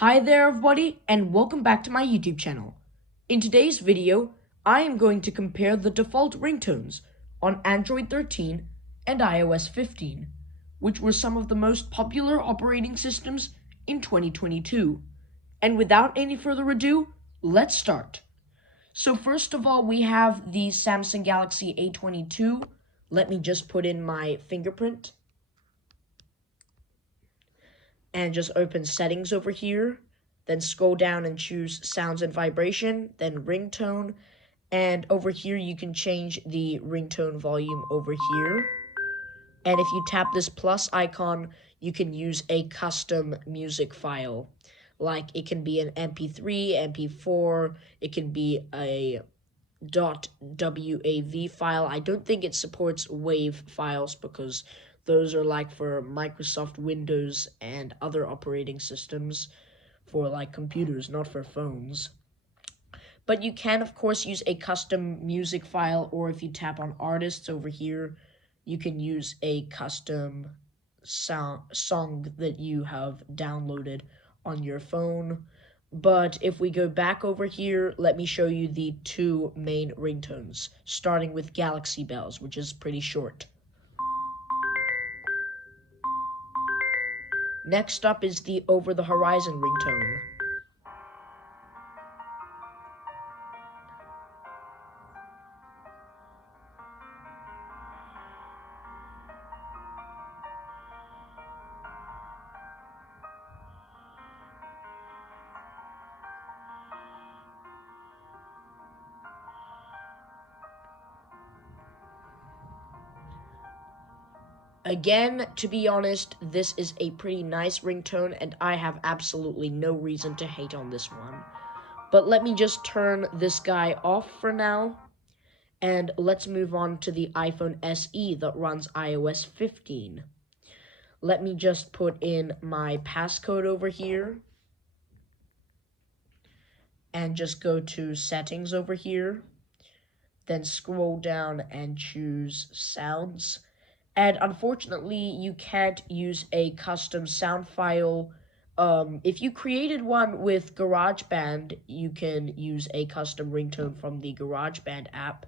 Hi there everybody and welcome back to my YouTube channel. In today's video, I am going to compare the default ringtones on Android 13 and iOS 15, which were some of the most popular operating systems in 2022. And without any further ado, let's start. So first of all, we have the Samsung Galaxy A22. Let me just put in my fingerprint and just open settings over here, then scroll down and choose sounds and vibration, then ringtone, and over here you can change the ringtone volume over here. And if you tap this plus icon, you can use a custom music file. Like it can be an MP3, MP4, it can be a .wav file. I don't think it supports WAV files because those are like for Microsoft Windows and other operating systems for like computers, not for phones. But you can of course use a custom music file, or if you tap on artists over here, you can use a custom song that you have downloaded on your phone. But if we go back over here, let me show you the two main ringtones, starting with Galaxy Bells, which is pretty short. Next up is the Over the Horizon ringtone. Again, to be honest, this is a pretty nice ringtone, and I have absolutely no reason to hate on this one. But let me just turn this guy off for now, and let's move on to the iPhone SE that runs iOS 15. Let me just put in my passcode over here, and just go to Settings over here, then scroll down and choose Sounds. And unfortunately, you can't use a custom sound file. If you created one with GarageBand, you can use a custom ringtone from the GarageBand app.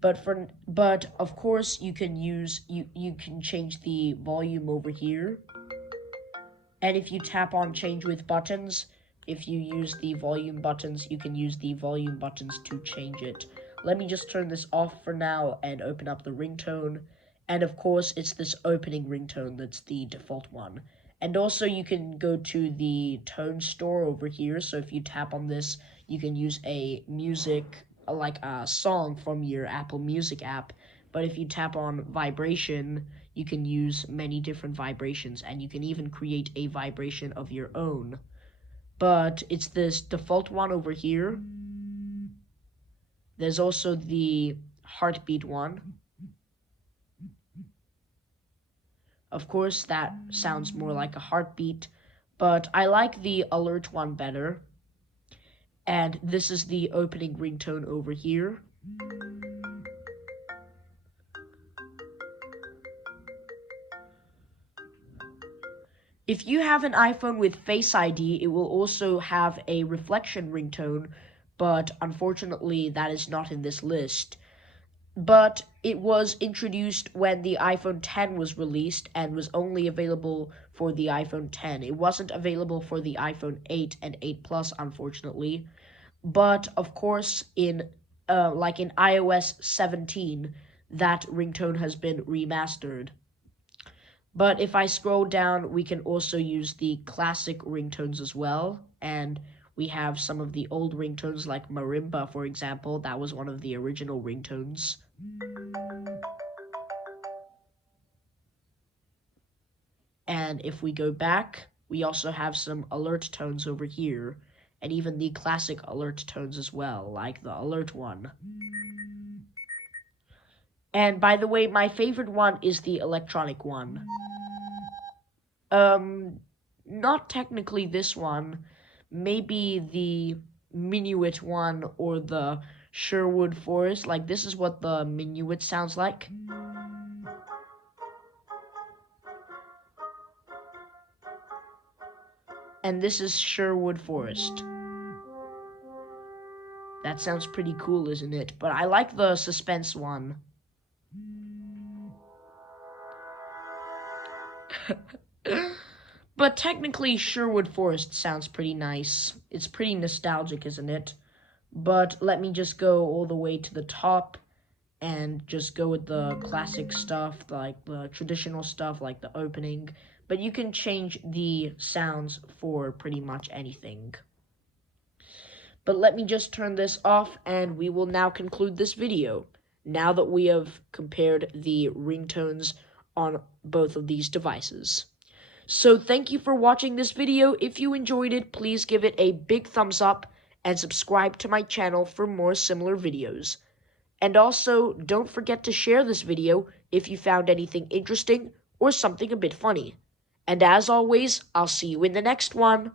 But of course, you can change the volume over here. And if you tap on Change with Buttons, if you use the volume buttons, you can use the volume buttons to change it. Let me just turn this off for now and open up the ringtone. And of course, it's this opening ringtone that's the default one. And also, you can go to the tone store over here. So if you tap on this, you can use a music, like a song from your Apple Music app. But if you tap on vibration, you can use many different vibrations. And you can even create a vibration of your own. But it's this default one over here. There's also the heartbeat one. Of course, that sounds more like a heartbeat, but I like the alert one better. And this is the opening ringtone over here. If you have an iPhone with Face ID, it will also have a reflection ringtone, but unfortunately that is not in this list. But it was introduced when the iPhone X was released and was only available for the iPhone X. It wasn't available for the iPhone 8 and 8 Plus, unfortunately. But of course, in iOS 17, that ringtone has been remastered. But if I scroll down, we can also use the classic ringtones as well, and we have some of the old ringtones like Marimba, for example. That was one of the original ringtones. And if we go back, we also have some alert tones over here, and even the classic alert tones as well, like the alert one. And by the way, my favorite one is the electronic one. Not technically this one, maybe the Minuet one or the Sherwood Forest. Like, this is what the Minuet sounds like. And this is Sherwood Forest. That sounds pretty cool, isn't it? But I like the suspense one. But technically, Sherwood Forest sounds pretty nice. It's pretty nostalgic, isn't it? But let me just go all the way to the top and just go with the classic stuff, like the traditional stuff, like the opening. But you can change the sounds for pretty much anything. But let me just turn this off, and we will now conclude this video, now that we have compared the ringtones on both of these devices. So thank you for watching this video. If you enjoyed it, please give it a big thumbs up and subscribe to my channel for more similar videos. And also, don't forget to share this video if you found anything interesting or something a bit funny. And as always, I'll see you in the next one.